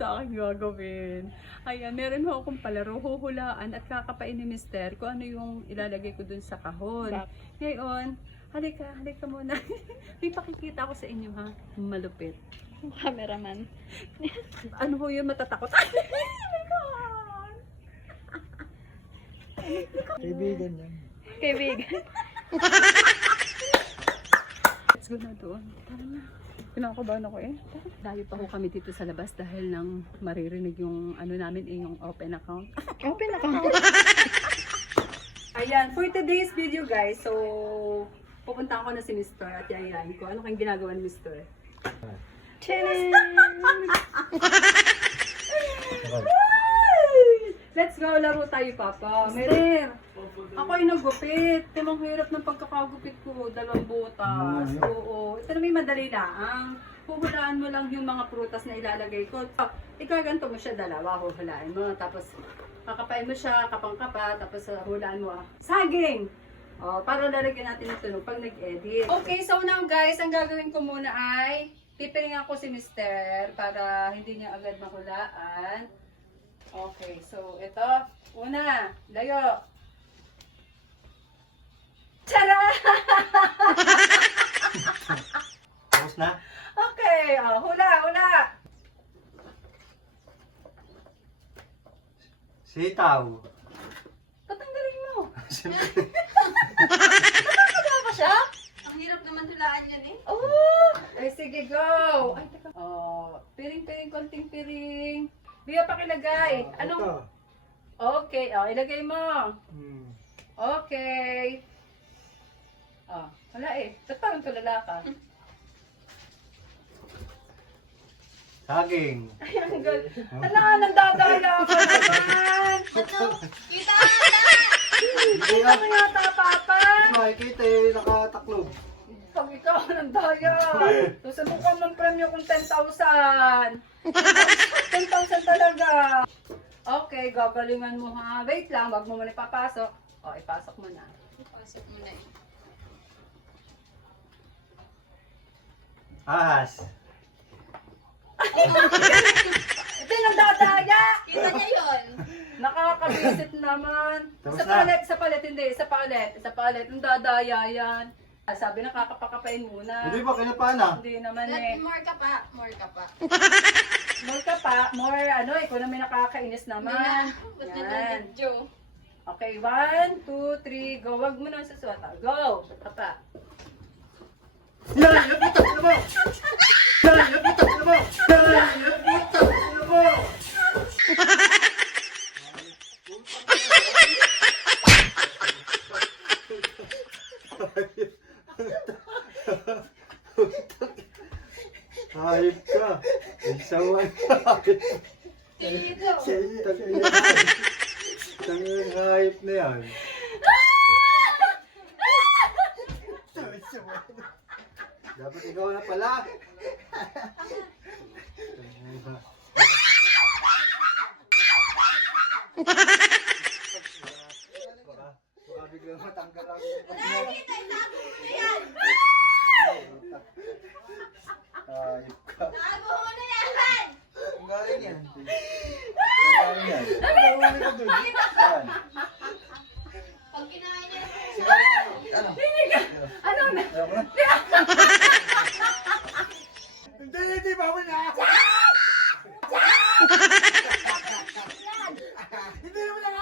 sa akin gagawin. Ayan, meron ho akong palaro, huhulaan at kakapain ni Mister kung ano yung ilalagay ko dun sa kahon. Ngayon, halika muna. May pakikita ko sa inyo ha, malupit. Cameraman. Ano ho yun, matatakot? Kaibigan yan. Kaibigan. Let's go na doon. Tara na. Kinakabahan ako eh. Dayo pa ho kami dito sa labas dahil nang maririnig yung ano namin yung open account. Open account. Ayan, for today's video guys, so pupunta ako na si Mr. at yayain ko. Ano kang ginagawa ni Mr.? Tcharam! Let's go, laro tayo Papa. Meron. Ako ay nagupit. Timang hirap ng pagkakagupit ko. 2 butas. Oo. Ito na may madali lang. Huhulaan mo lang yung mga prutas na ilalagay ko. Ikaganto mo siya 2, huhulaan mo. Tapos kakapain mo siya, kapang-kapa. Tapos hulaan mo. Saging! O, para lalagyan natin ito no, pag nag-edit. Okay, so now guys, ang gagawin ko muna ay pipiringan ko si Mister para hindi niya agad mahulaan. Okay, so ito, una, layo. Tara! Tapos na? Okay, hula. Sitaw. Patanggalin mo. Siyempre. Nakakagawa pa siya? Ang hirap naman hulaan yan eh. Oh! Ay, sige, go! Ay, teka. Piring, konting piring. Biya pakilagay. Anong? Ito. Okay, ilagay mo. Hmm. Okay. Wala eh. Ba't parang tulala ka? Saging. Ay, ang gal. Ala, nandadala ka naman. Ano? Kita! Hindi mo yata, Papa. Makikita eh, nakataklob. Pag ikaw nandaya, susubukan mong premyo kung 10,000. 10,000 talaga. Okay, gagalingan mo ha. Wait lang, wag mo muna ipapasok. Ipasok mo na. Pasok mo na eh. Ahas. Ito yung nandadaya. Kita niya yun. Nakakabisit naman. Tapos Isa na. palit, hindi. Isa palit. Nandadaya yan. Sabi na kakapakapain muna. Hindi ba, kinapaan na? Hindi naman eh. More ka pa. More ka pa. More ikaw na may nakakainis naman. Ba't Yan. na video? Okay, 1, 2, 3, go. Wag mo na sa swata. Go! Ka pa. Yan! Nabutas na mo! Yan! Nabutas na mo! Yan! Nabutas na mo! Hayop ka! Isawan ka! Dito. Tangang hayop na yan. Dapat ikaw na pala. Baka biglang matanggal ang Nakikita, inaabot mo na yan. hayop ka. Naabo mo na yan. Ang galing yan. Ang galing yan. Ang galing ko dun. Yan. Pag kinain niya. Ano? Ano na? Ayaw mo na? Hindi, bawal na! Hindi naman lang